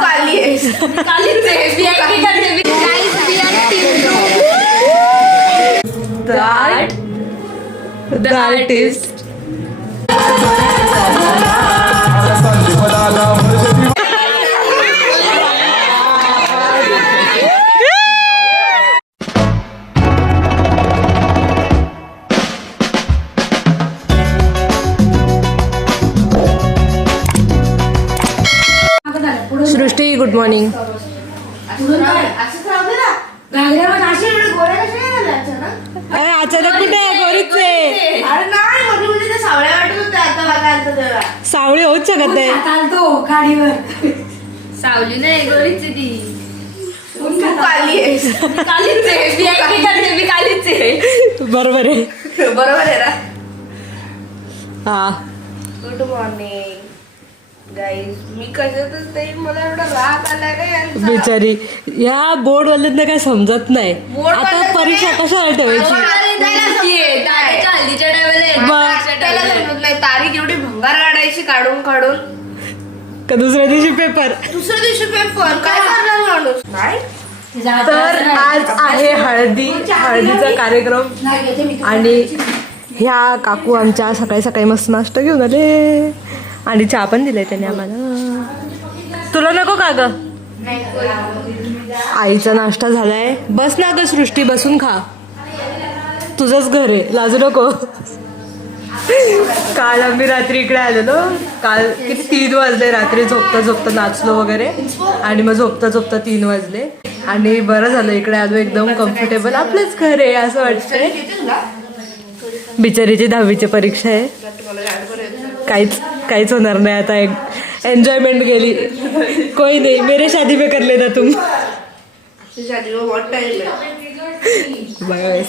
काली आहेस. कालीच आहे. The artist. Srishti good morning. अचानक कुठे गोरीच आहे. सावळ्या वाटत होत्या आता बघायला तेव्हा. सावळी होऊच शकत आहे. सावली नाही गोरीच ती. काली आहेस. कालीच आहे. मी कालीच आहे. बरोबर आहे. बरोबर आहे ना. हा गुड मॉर्निंग गाईज. मी कशातच नाही, मला एवढा राग आला रे. बिचारी या बोर्ड वाल्यांना काय समजत नाही. आता परीक्षा कशाला ठेवायची. तारीख एवढी भंगार काढायची काढून काढून. का दुसऱ्या दिवशी पेपर. दुसऱ्या दिवशी पेपर काय करणार माणूस. नाही तर आज आहे हळदीचा कार्यक्रम आणि ह्या काकू आमच्या सकाळी सकाळी मस्त नाश्ता घेऊन आले आणि चहा पण दिलाय त्याने आम्हाला. तुला नको का ग. आईचा नाश्ता झालाय. बस ना ग सृष्टी, बसून खा. तुझंच घर आहे, लाजू नको. काल आम्ही रात्री इकडे आलेलो. काल किती 3 वाजले रात्री. झोपता झोपता नाचलो वगैरे आणि मग झोपता झोपता 3 वाजले आणि बरं झालं इकडे आलो. एकदम कम्फर्टेबल, आपलंच घर आहे असं वाटतंय. बिचारीची 10वीची परीक्षा आहे. काहीच होणार नाही आता. एक एन्जॉयमेंट गेली. कोई नाही, मेरे शादी में कर लेना तुम.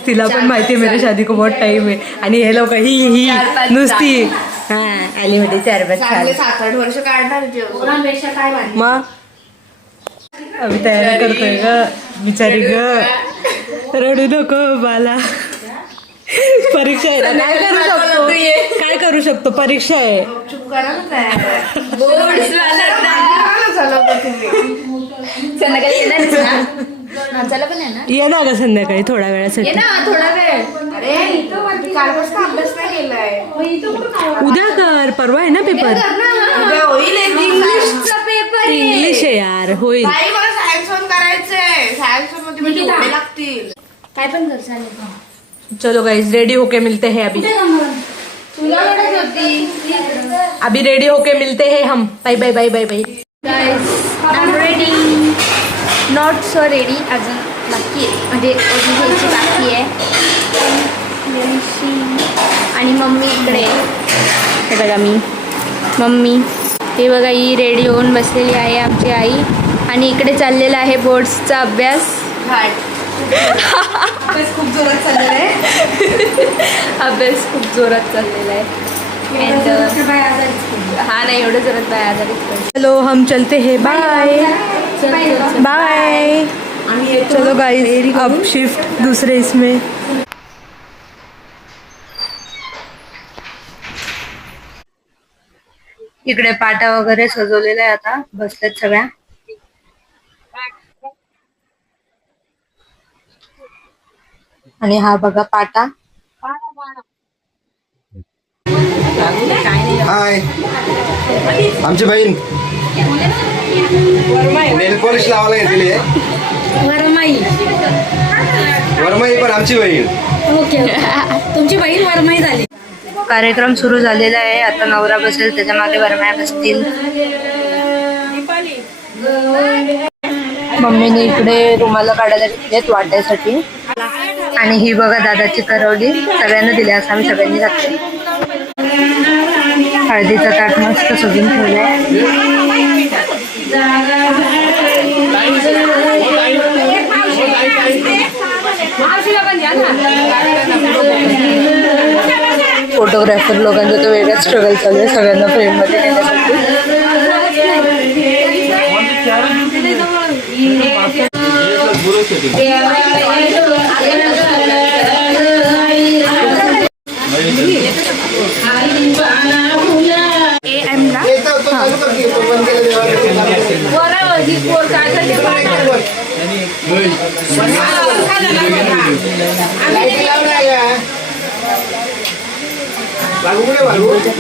तिला पण माहिती मेरे शादी को बहुत टाइम आहे. आणि हे लोक ही नुसती हा आली होती 4-5 7-8 वर्ष काढणार. मग आम्ही तयारी करतोय ग. बिचारी ग, रडू नको बाला. परीक्षा आहे ना, काय करू शकतो. परीक्षा आहे. चुप करा ये ना ग संध्याकाळी थोड्या वेळासाठी. थोडा वेळ. अरे कालपासून अभ्यास नाही केलाय. उद्या कर, परवा आहे ना पेपर. होईल इंग्लिशचा पेपर. इंग्लिश आहे यार, होईल. मला सायन्स वन करायचंय. सायन्स वन मध्ये उभे लागतील. काय पण कर चालेल. चलो गाइस, रेडी होके मिलते हैं अभी. तुला रडत होती. अभी रेडी होके मिलते हैं हम. Bye bye bye bye bye. Guys I am ready. Not so ready, अजून बाकी आहे. म्हणजे अजून घ्यायची बाकी आहे. आणि मम्मी इकडे. हे बघा मी मम्मी. हे बघा ही रेडी होऊन बसलेली आहे आमची आई. आणि इकडे चाललेला आहे बोर्ड्सचा अभ्यास. खूप जोरात चाललेला आहे. अभ्यास खूप जोरात चाललेला आहे. हा नाही एवढं जोरात बाय आजारी. चलो हम चलते हैं. Bye bye. चलो गाइस, अब शिफ्ट दूसरे इसमें. इकडे पाटा वगैरे सजवलेला आहे. आता बसल्यात सगळ्या. आणि हा बघा पाटा. हाय, आमची बहीण नेल पॉलिश लावायला घेतलेली आहे. वरमाई पण आमची बहीण. ओके, तुमची बहीण वरमाई झाली. कार्यक्रम सुरू झालेला आहे. आता नवरा बसेल, त्याच्या मागे वरमाया बसतील. मम्मीने इकडे रुमाला काढायला घेतलेत वाटायसाठी. आणि ही बघा दादाची करवली सगळ्यांना दिली. असं आम्ही सगळ्यांनी घातली. हळदीचा ताट मस्त सजून ठेवलाय. फोटोग्राफर लोकांचा तो वेगळा स्ट्रगल चालू आहे सगळ्यांना फ्रेम मध्ये घेण्यासाठी. ही पोर काय करते बघा.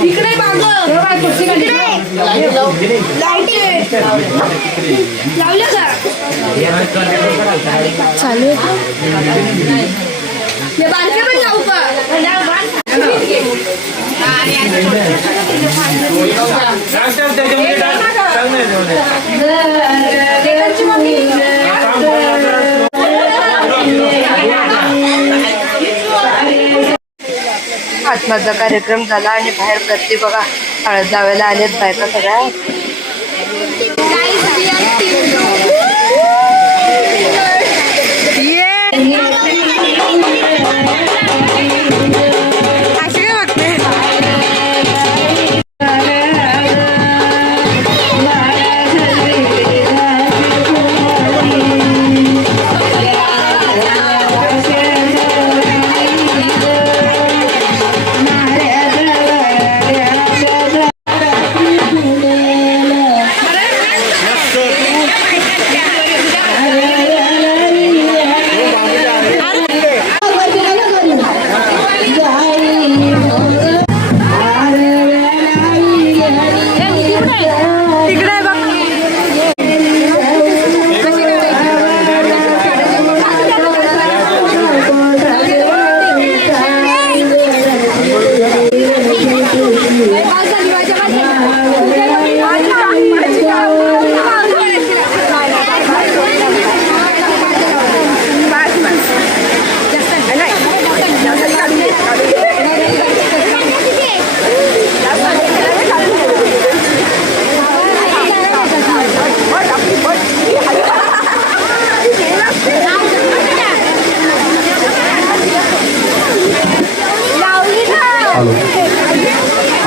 इकडे बांधव. लावलं का चालू आहे. हे बांधले पण लावू का आत्माचा कार्यक्रम झाला आणि बाहेर प्रत्येक बघा हळद लावायला आलेत बायका सगळ्या.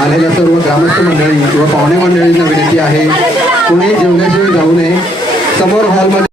आलेल्या सर्व ग्रामस्थ मंडळी किंवा पाहुणे मंडळींना विनंती आहे, कुणी जेवल्याशिवाय जाऊ नये. समोर हॉलमध्ये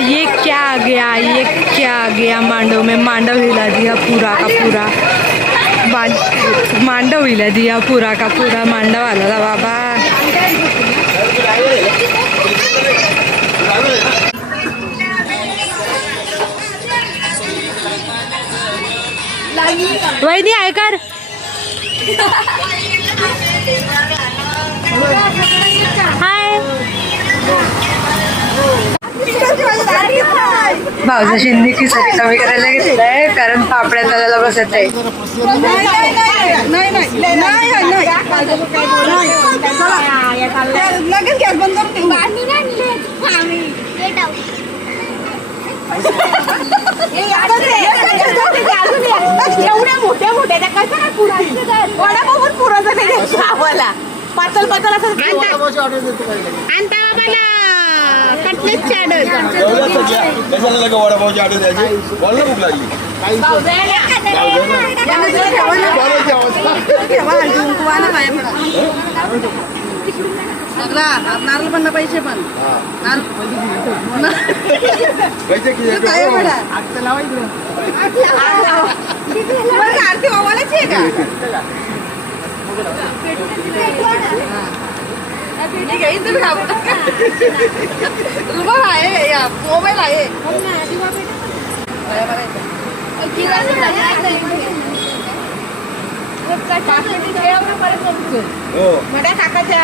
ये क्या गया मांडव में, मांडव हिला दिया पूरा का पूरा. मांडव हिला दिया पूरा का पूरा. मांडव आला बाबा. वहिनी ऐकर. हाय. भाऊजा शिंदीची सरी कमी करायला घेतलाय कारण पापड्या तळायला बसत आहे. लगेच गॅस बंद करते. एवढ्या मोठ्या मोठ्या त्या कसं काय पुरा वडापाव पुराचं नाही खावाला. पातळ पातळ असं आणता बाबाला कटलेटची वडापावची ऑर्डर द्यायची बोल ना, भूक लागली. नारळ पण पैसे पण पैसे किती आरती वावालाची आहे का? आहे या मोबाईल आहे. मोठ्या काकाच्या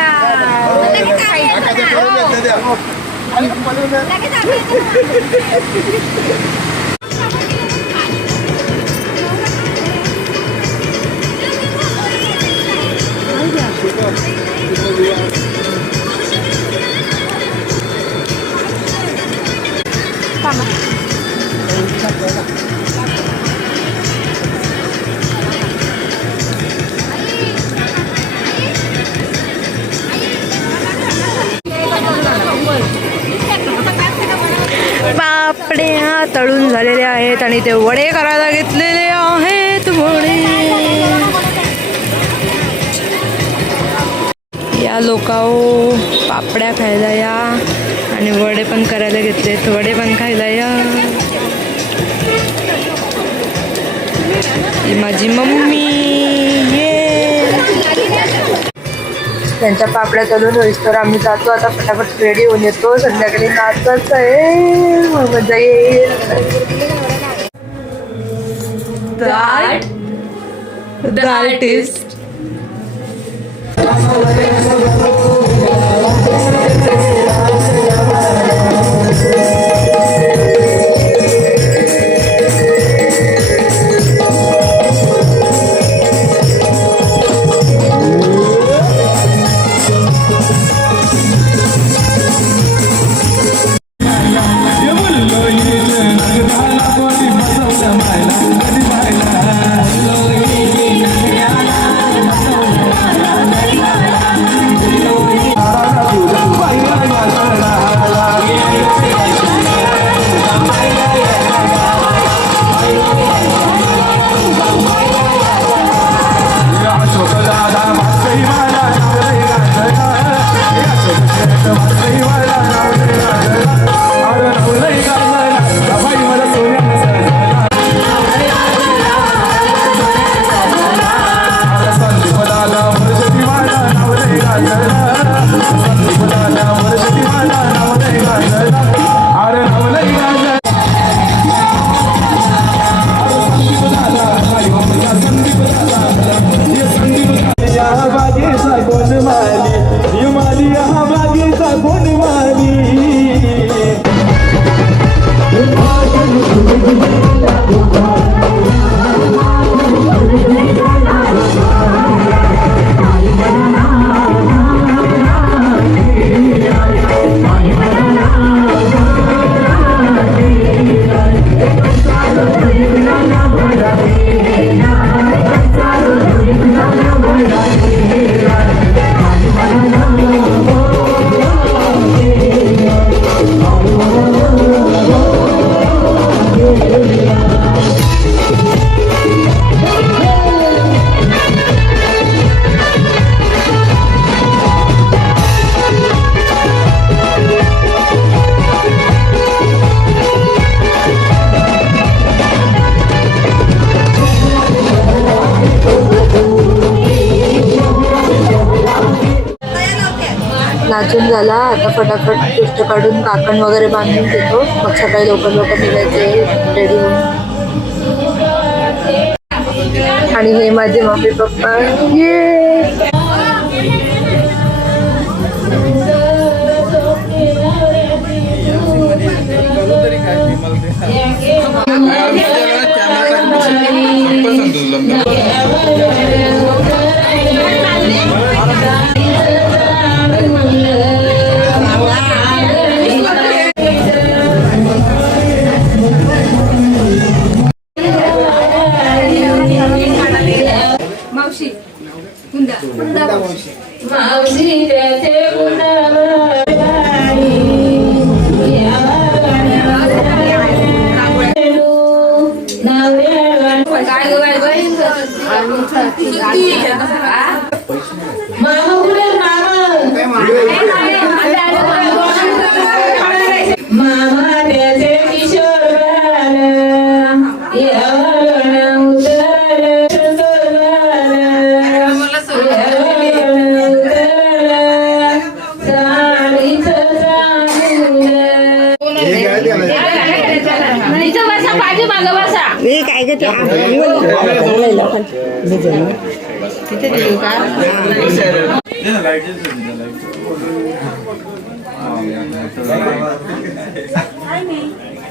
तळून झालेले आहेत आणि ते वडे करायला घेतलेले आहेत. वडे या लोकाओ पापड्या खायला या आणि वडे पण करायला घेतलेत. वडे पण खायला या. ही माझी मम्मी ये. त्यांच्या पापड्या तळून होईस तर आम्ही जातो आता फटाफट रेडी होऊन येतो. संध्याकाळी नाचायचं आहे. मजा येईल. The artist. नाचून झाला. आता फटाफट दृष्ट काढून काकण वगैरे बांधून देतो. मग सकाळी लवकर निघायचे रेडी होऊन. आणि हे माझे मम्मी पप्पा ये.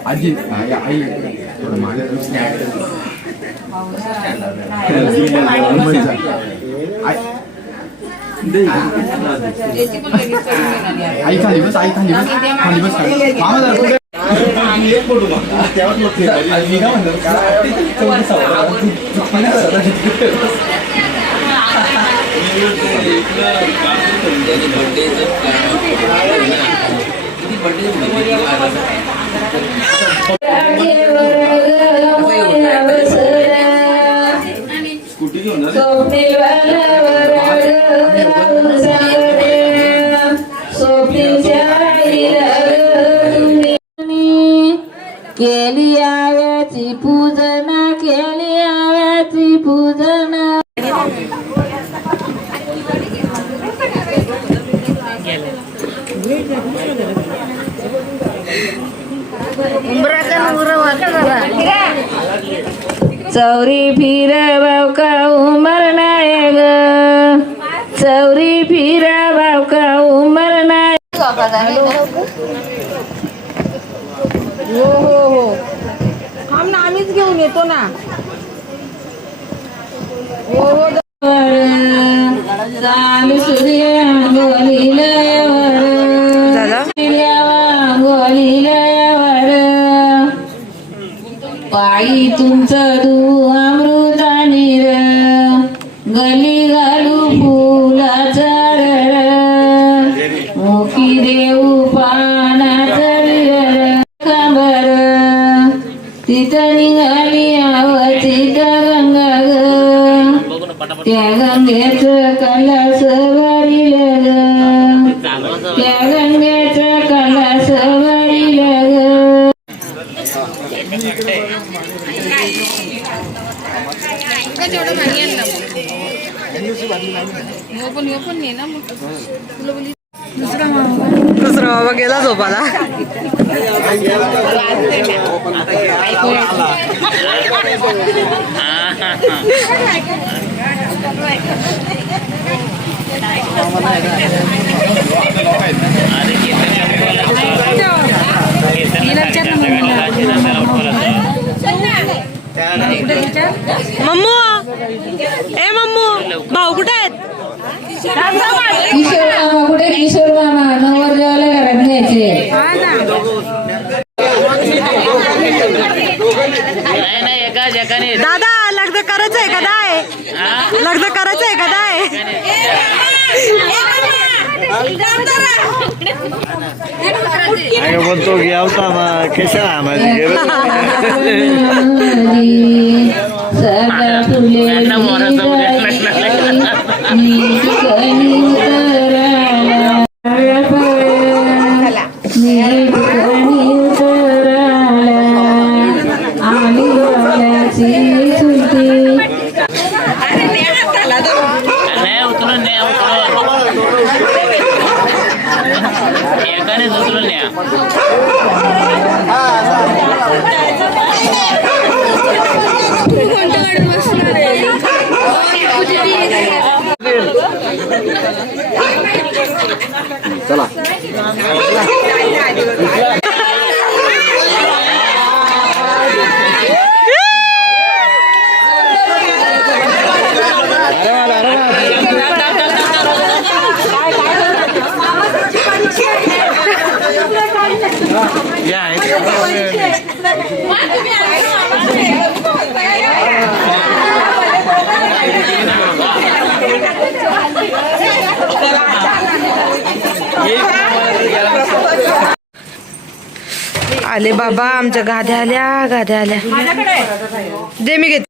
आजी आई आई खाली बस खाली बस मामा एक फोटो केली आव्याची पूजना केली आव्याची पूजना. चौरी फिरवाव का उमर नाय ग चौरी फिरवाव का उमर नाय. हो हो हो थांब ना आम्हीच घेऊन येतो ना. हो हो चालू सूर्य गोलीलवर गोलीलवर पायी तुमचं दू अमृता नीर गली घालू फुलाचा रर मुखी देऊ पानाचं विरर खांबर तिथं निघाली आवती गंगा ग त्या गंगेचं कलास वरील ग त्या गंगेचं कलास वरील ग. दुसरा बाबा गेला झोपाला. मम्मू ए मम्मू भाऊ कुठे आहेत? किशोर मामा कुठे किशोर मामा नवर जेवायला घरात न्यायचे. दादा लग्न करायचंय का दाय? लग्न करायचंय का दाय? बोलतो की आवता कशा सदा चला आले बाबा आमच्या गाद्या आल्या दे मी घेते.